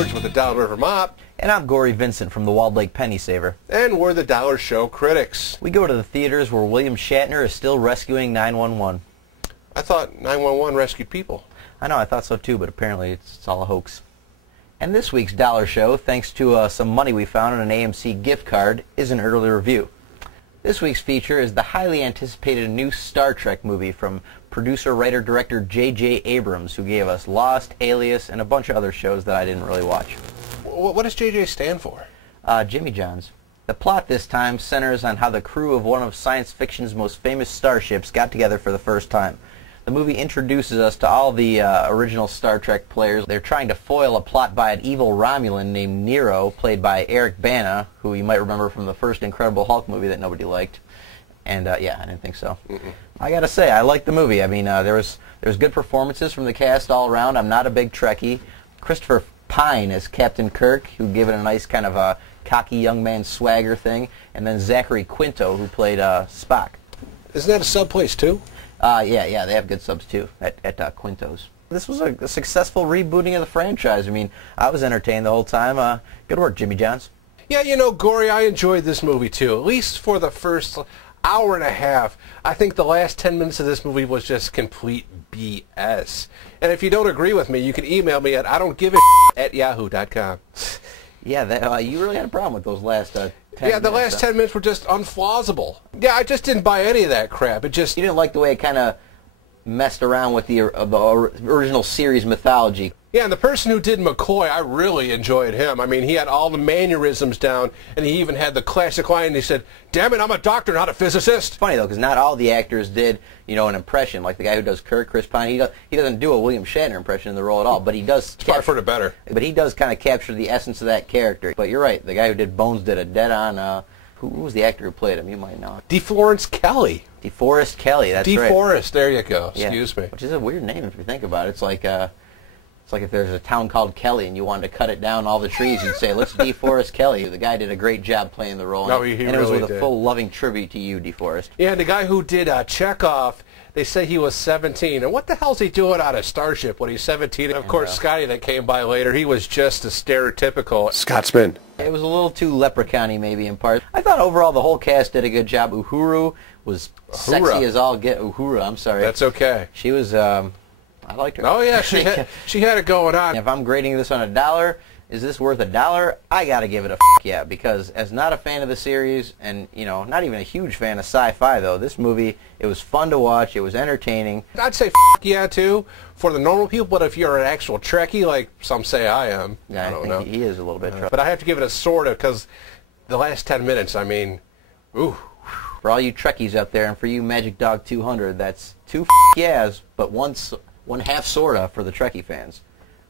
George with the Dollar River Mop. And I'm Gory Vincent from the Walled Lake Penny Saver. And we're the Dollar Show critics. We go to the theaters where William Shatner is still rescuing 911. I thought 911 rescued people. I know, I thought so too, but apparently it's all a hoax. And this week's Dollar Show, thanks to some money we found on an AMC gift card, is an early review. This week's feature is the highly anticipated new Star Trek movie from producer, writer, director J.J. Abrams, who gave us Lost, Alias, and a bunch of other shows that I didn't really watch. What does J.J. stand for? Jimmy John's. The plot this time centers on how the crew of one of science fiction's most famous starships got together for the first time. The movie introduces us to all the original Star Trek players. They're trying to foil a plot by an evil Romulan named Nero, played by Eric Bana, who you might remember from the first Incredible Hulk movie that nobody liked. And yeah, I didn't think so. I gotta say, I liked the movie. I mean, there was good performances from the cast all around. I'm not a big Trekkie. Christopher Pine as Captain Kirk, who gave it a nice kind of a cocky young man swagger thing, and then Zachary Quinto, who played Spock. Isn't that a sub place too? Yeah, they have good subs too at Quinto's. This was a successful rebooting of the franchise. I mean, I was entertained the whole time. Good work, Jimmy Johns. Yeah, you know, Gory, I enjoyed this movie too, at least for the first hour and a half. I think the last 10 minutes of this movie was just complete BS. And if you don't agree with me, you can email me at idon'tgiveashit@yahoo.com. Yeah, you really had a problem with those last 10 minutes. Yeah, the last 10 minutes were just unplausible. Yeah, I just didn't buy any of that crap. It just... You didn't like the way it kind of messed around with the original series mythology. Yeah, and the person who did McCoy, I really enjoyed him. I mean, he had all the mannerisms down, and he even had the classic line, and he said, "Damn it, I'm a doctor, not a physicist." It's funny, though, because not all the actors did, you know, an impression. Like the guy who does Kirk, Chris Pine, he doesn't do a William Shatner impression in the role at all, but he does... It's far for the better. But he does kind of capture the essence of that character. But you're right, the guy who did Bones did a dead-on... who was the actor who played him? You might know. DeForest Kelly. DeForest Kelly, that's right. DeForest, there you go. Excuse me. Which is a weird name if you think about it. It's like if there's a town called Kelly and you wanted to cut it down all the trees, you'd say, let's DeForest Kelly. The guy did a great job playing the role. No, he and it was really with a full loving tribute to you, DeForest. Yeah, and the guy who did Chekhov, they say he was 17. And what the hell's he doing on a starship when he's 17? And of course, Scotty that came by later, he was just a stereotypical Scotsman. It was a little too leprechaun-y maybe in parts. I thought overall the whole cast did a good job. Uhuru was sexy as all get. Uhura, I'm sorry. That's okay. She was... I liked her. Oh yeah, she had it going on. If I'm grading this on $1, is this worth $1? I gotta give it a yeah, because as not a fan of the series, and you know, not even a huge fan of sci-fi though, this movie, it was fun to watch, it was entertaining. I'd say yeah too, for the normal people, but if you're an actual Trekkie, like some say I am, yeah, I don't know. He is a little bit. But I have to give it a sort of, because the last 10 minutes, I mean, ooh. For all you Trekkies out there, and for you Magic Dog 200, that's two yeahs, but one half sorta for the Trekkie fans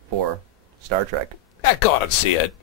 for Star Trek. Go out and see it.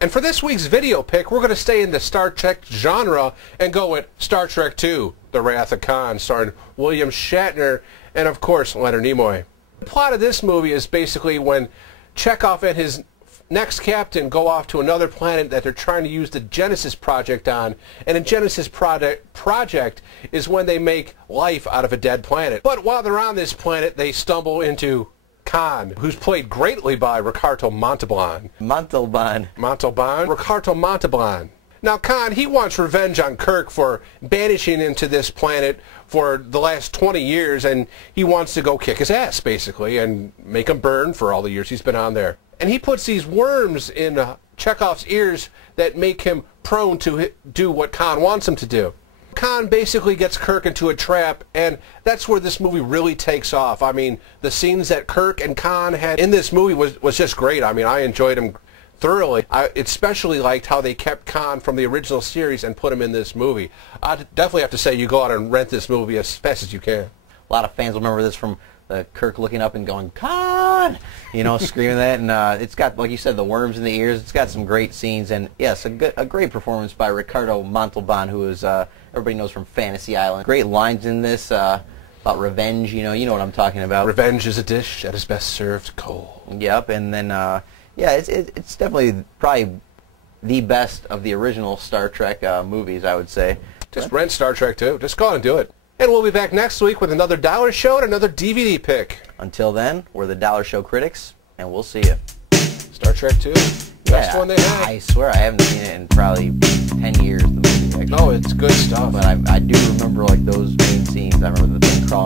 And for this week's video pick, we're going to stay in the Star Trek genre and go with Star Trek II, The Wrath of Khan, starring William Shatner and, of course, Leonard Nimoy. The plot of this movie is basically when Chekhov and his next captain go off to another planet that they're trying to use the Genesis Project on, and the Genesis Project is when they make life out of a dead planet. But while they're on this planet, they stumble into Khan, who's played greatly by Ricardo Montalban. Montalban. Ricardo Montalban. Now, Khan, he wants revenge on Kirk for banishing him to this planet for the last 20 years, and he wants to go kick his ass, basically, and make him burn for all the years he's been on there. And he puts these worms in Chekhov's ears that make him prone to do what Khan wants him to do. Khan basically gets Kirk into a trap, and that's where this movie really takes off. I mean, the scenes that Kirk and Khan had in this movie was just great. I mean, I enjoyed them thoroughly. I especially liked how they kept Khan from the original series and put him in this movie. I definitely have to say you go out and rent this movie as fast as you can. A lot of fans will remember this from Kirk looking up and going, Khan! You know, screaming that, and it's got, like you said, the worms in the ears. It's got some great scenes, and yes, a great performance by Ricardo Montalban, who is everybody knows from Fantasy Island. Great lines in this about revenge. You know what I'm talking about. Revenge is a dish that is best served cold. Yep, and then yeah, it's definitely probably the best of the original Star Trek movies, I would say. Just rent Star Trek too. Just go out and do it. And we'll be back next week with another Dollar Show and another DVD pick. Until then, we're the Dollar Show critics, and we'll see you. Star Trek. Trek 2. Best one they had. I swear I haven't seen it in probably 10 years. The movie, actually. No, it's good stuff. But I do remember like those main scenes. I remember the thing crawling